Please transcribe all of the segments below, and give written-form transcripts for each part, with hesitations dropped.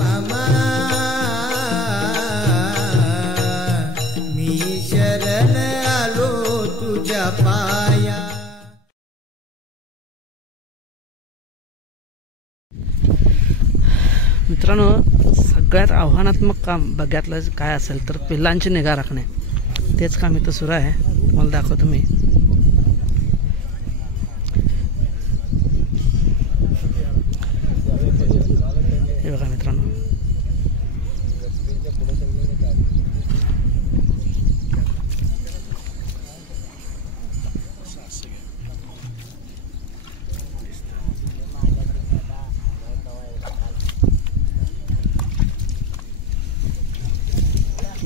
मामा मी शरण आलो तुझ्या पाया। मित्रांनो, सगळ्यात आव्हानात्मक काम बघ्यातलं काय असेल तर पिल्लांची निगा राखणे, तेच काम इथं सुरू आहे। तुम्हाला दाखवतो मी। हे बघा मित्रांनो,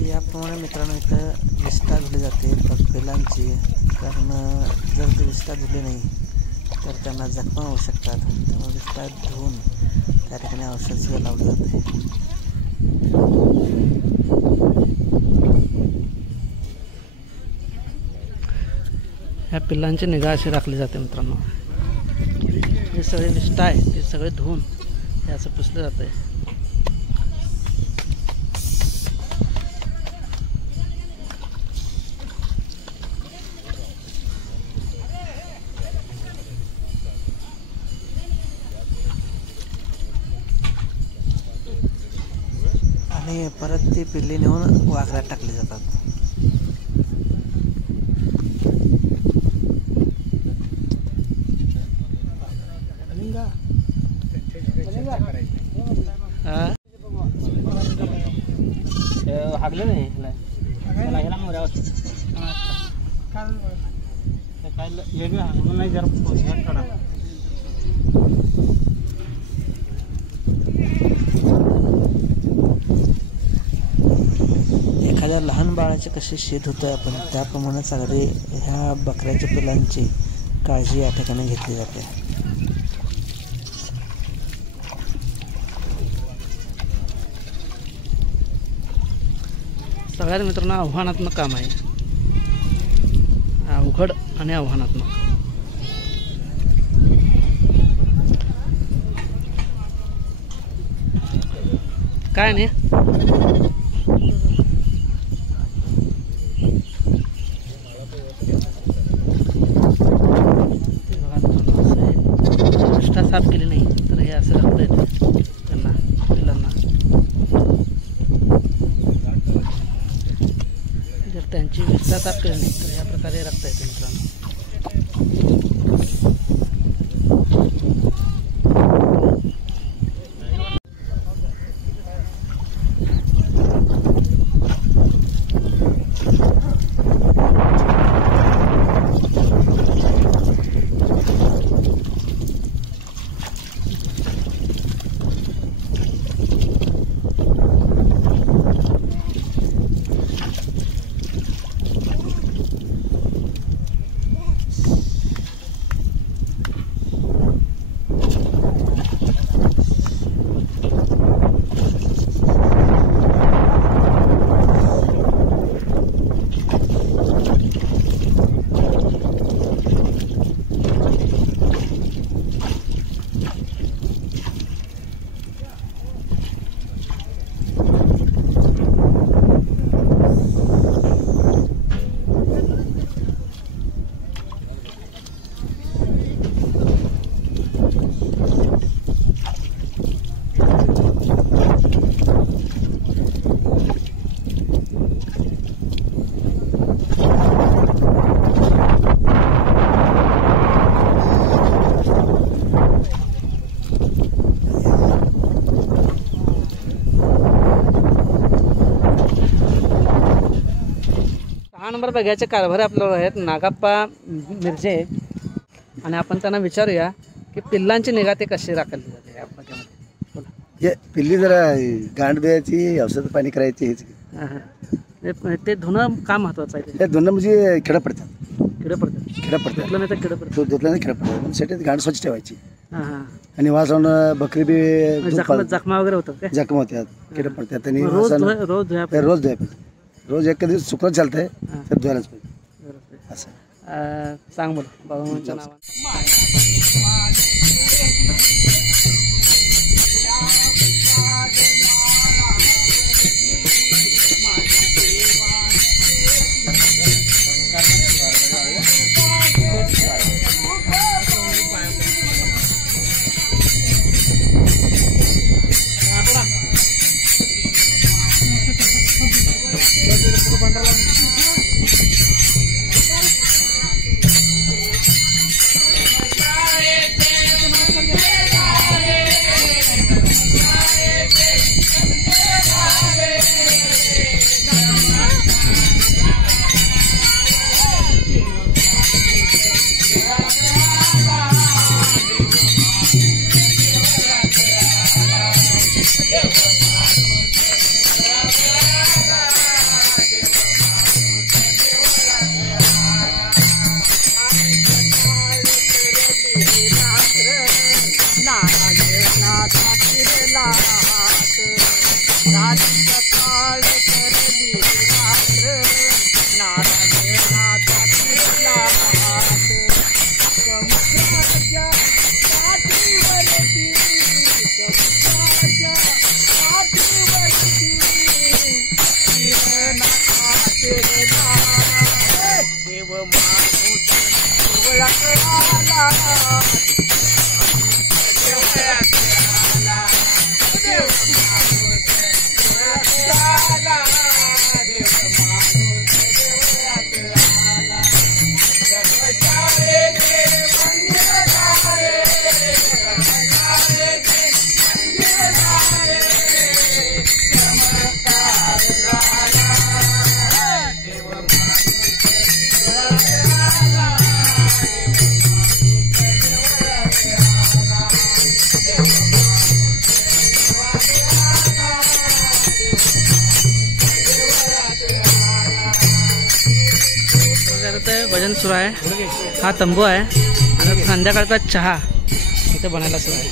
याप्रमाणे मित्रांनो इथं विष्ठा धुतली जाते पिल्लांची, कारण जर ती विष्ठा धुतली नाही तर त्यांना जखमा होऊ शकतात। त्यामुळे विष्ठा धुवून त्या ठिकाणी औषध सुद्धा लावलं जाते। ह्या पिल्लांची निगा अशी राखली जाते मित्रांनो। हे सगळे विष्ठा आहे ते सगळे धुवून हे असं पुसलं जातं। आणि परत ती पिल्ली नेऊन वाघरात टाकली जातात। हागलं नाही एखाद्या लहान बाळाचे कसे शेत होतं आपण त्याप्रमाणे सगळे ह्या बकऱ्याच्या पिलांची काळजी या ठिकाणी घेतली जाते। सगळ्यात मित्रांनो आव्हानात्मक काम आहे, अवघड आणि आव्हानात्मक। काय नाही विष्ठा साफ केली नाही तर हे असं रक्त येतं त्यांना पिल्लांना। जर त्यांची विष्ठा साफ केली नाही तर या प्रकारे रक्त येते मित्रांनो। नंबर बघ्याचे कारभारी आपल्याला आहेत नागाप्पा मिर्जे, आणि आपण त्यांना विचारूया की पिल्लांची निगा ते कशी राखली जाते या बघ्यामध्ये। पिल्ली जरा गांड द्यायची, औषध पाणी करायची, हेच ते धुणं काम महत्वाचं आहे। हे धुणं म्हणजे किडा पडतात, धुतलं नाही तर किडा पडतात, धुतल्याने किडा पडतात, त्यासाठी गांड स्वच्छ ठेवायची। आणि वासावून बकरी बी जखमा वगैरे होतात काय, जखमा होत्यात, किडा पडतात, आणि रोज धुवायला रोज एक कधी सुकत चालतंय तर धुवायलाच पाहिजे असं। सांग बोल बाबांच्या नावाने। भजन सुरू आहे. हा तंबू आहे आणि संध्याकाळचा चहा इथे बनायला सुरू आहे.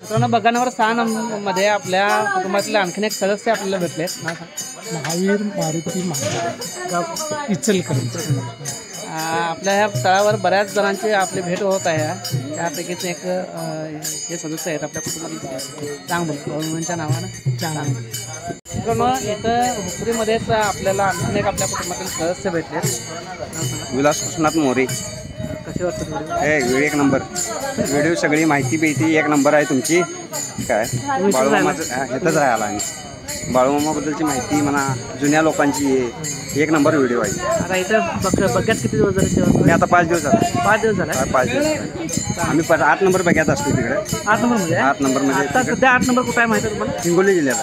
मित्रांनो बगानावर 6 मध्ये आपल्या कुटुंबातले आणखीन एक सदस्य आपल्याला भेटले. महावीर मारुती महाराज इचलकरंजी. आपल्या ह्या तळावर बऱ्याच जणांची आपली भेट होत आहे. त्यापैकीच एक जे सदस्य आहेत आपल्या कुटुंबातील चांगल्या नावानं चांग. मित्रांनो इथं हुपरीमध्येच आपल्याला आणखीन एक आपल्या कुटुंबातील सदस्य भेटले. विलास कृष्णात मोरे. कशी वाटतं? एक नंबर व्हिडिओ, सगळी माहिती बिहिती एक नंबर आहे तुमची. काय बाळूमामाचं इथंच राहायला आणि बाळूमामाबद्दलची माहिती म्हणा, जुन्या लोकांची एक नंबर व्हिडिओ आहे. आता इथं बघ्यात किती दिवस झाले? मी आता 5 दिवस झाला. 5 दिवस झाला. 5 दिवस. आम्ही 8 नंबर बघ्यात असतो तिकडे. 8 नंबरमध्ये? 8 नंबरमध्ये. आता सध्या 8 नंबर कुठं आहे माहिती आहे तुम्हाला? हिंगोली जिल्ह्यात.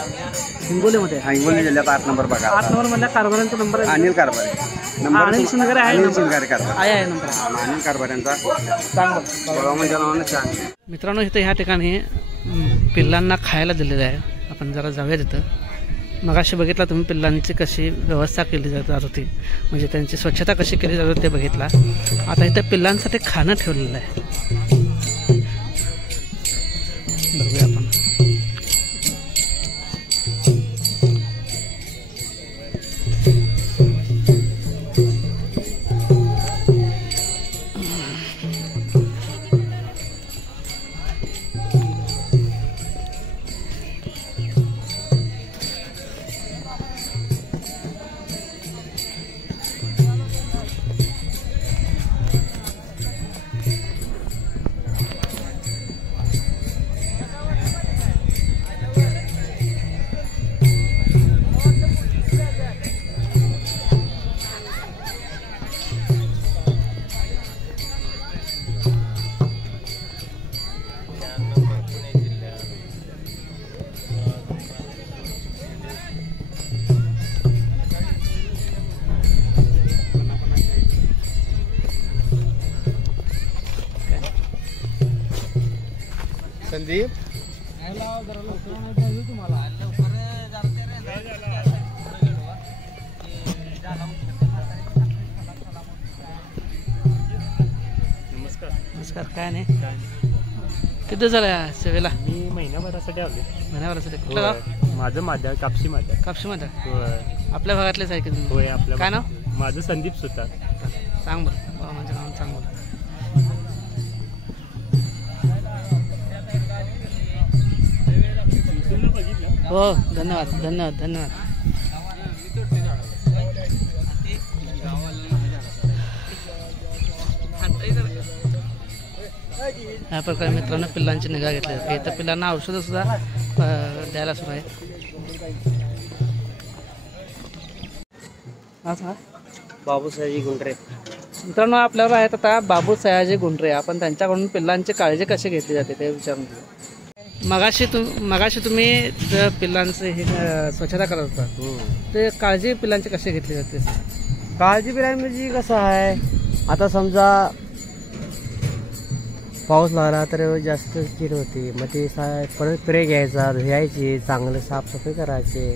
हिंगोलीमध्ये? हिंगोली जिल्ह्यात 8 नंबर बघा. 8 नंबर मधल्या कारभाऱ्यांचा नंबर आहे? अनिल कारभारे. अनिल शिंगारे आहे. अनिल शिंगारे कारभार आहे नंबर. अनिल कारभाऱ्यांचा चांगलं बाळूमामाच्या नावानं छान. मित्रांनो इथं ह्या ठिकाणी पिल्लांना खायला दिलेलं आहे. आपण जरा जाऊया तिथं. मगाशी बघितला तुम्ही पिल्लांची कशी व्यवस्था केली जात होती, म्हणजे त्यांची स्वच्छता कशी केली जात होती ते बघितला. आता इथं पिल्लांसाठी खाणं ठेवलेलं आहे. बघूया आपण. संदीप नमस्कार. काय नाही, किती झालं सेवेला? मी महिन्याभरासाठी आलो. महिन्याभरासाठी? कुठलं गाव? माझं माझ्या कापशीमध्ये. कापशीमध्ये? होय. आपल्या भागातलेच आहे की तुम्ही? होय. आपल्या काय नाव? माझं संदीप सुतार. सांग बरं. माझ्या नाव सांग बरं. हो धन्यवाद धन्यवाद धन्यवाद. ह्या प्रकारे मित्रांनो पिल्लांची निगा घेतली जाते. इथं पिल्लांना औषधं सुद्धा द्यायला सुरू आहे. बाबू सयाजी गुंडरे. मित्रांनो आपल्यावर आहेत आता बाबू सयाजी गुंडरे. आपण त्यांच्याकडून पिल्लांची काळजी कशी घेतली जाते ते विचारून घेऊ. मगाशी तुम्ही पिल्लांचे हे स्वच्छता करत होता, ते काळजी पिल्लांची कशी घेतली जाते? काळजी पिराय म्हणजे कसं आहे, आता समजा पाऊस लागला तर जास्त कीड होती, मग ते परत स्प्रे घ्यायचा, धुयायची, चांगलं साफसफाई करायची.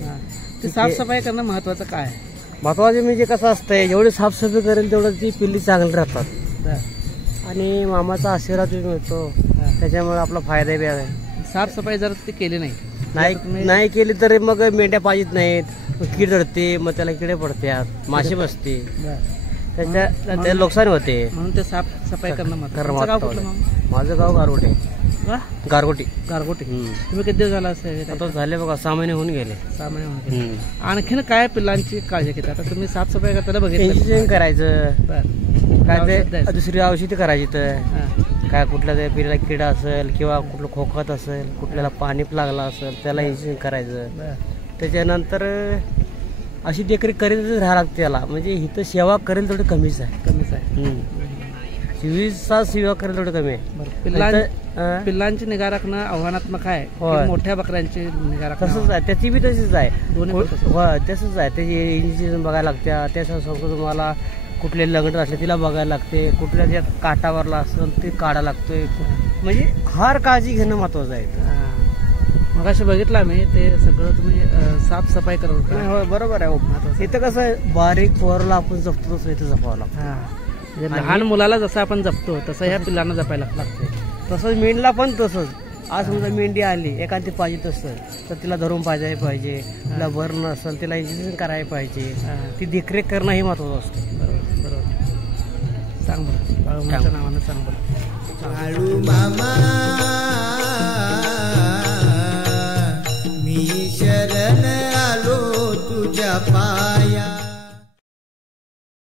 ते साफसफाई करणं महत्वाचं काय आहे? महत्वाचे म्हणजे कसं असतंय, जेवढी साफसफाई करेल तेवढं ती पिल्ली चांगली राहतात आणि मामाचा आशीर्वाद मिळतो, त्याच्यामुळे आपला फायदा बी आहे. साफसफाई जर ती केली नाही केली तर मग मेंढ्या पाहिजेत नाहीत, मग कीड धरते, मग त्याला किडे पडतात, माशी बसते, त्याच्या नुकसान होते. म्हणून ते साफसफाई करणं महत्वाचं. माझं गाव गारगोटे. गारगोटी. तुम्ही किती दिवस झाला असेल? आता झाले बघा 6 महिने होऊन गेले. 6 महिने होऊन गेले. आणखीन काय पिल्लांची काळजी घेता? आता तुम्ही साफसफाई करताना बघितलं इंजेक्शन करायचं, काय ते द्यायचं. दुसरी औषधी करायची, तर काय कुठल्या त्या पिल्लाला किडा असेल किंवा कुठलं खोकत असेल, कुठल्याला पाणी लागला असेल त्याला इंजेक्शन करायचं. त्याच्यानंतर अशी देखरेख करीत राहावं लागते त्याला, म्हणजे इथं सेवा करेल तेवढं कमीच आहे. 24 तास सेवा करेल तेवढं कमी आहे. पिल्लांची निगा राखणं आव्हानात्मक आहे. मोठ्या बकऱ्यांची निगा राखणं तसंच आहे, त्याची बी तशीच आहे. दोन्ही तसंच आहे, त्याची इंजेक्शन बघायला लागते. त्याच्यासोबत तुम्हाला कुठले लग्न असले तिला बघायला लागते, कुठल्या त्या काटावरला असेल ते काढा लागतोय, म्हणजे हर काळजी घेणं महत्वाचं आहे. मग असे बघितलं मी ते सगळं तुम्ही साफसफाई करत होता. होय, बरोबर आहे. इथं कसं आहे, बारीक पोरला आपण जपतो तसं इथं जपावं लागतं. लहान मुलाला जसं आपण जपतो तसं ह्या पिल्लांना जपायला लागते. तसंच मेंढीला पण तसंच. आज समजा मेंढी आली एखादी पाहिजे तसं, तर तिला धरून पाहिजे, तिला भर नसेल तिला इंजेक्शन करायला पाहिजे, ती देखरेख करणं हे महत्वाचं असतं. बरोबर. सांग बरं, बाळूमामाच्या नावानं सांग बरं. बाळू मामा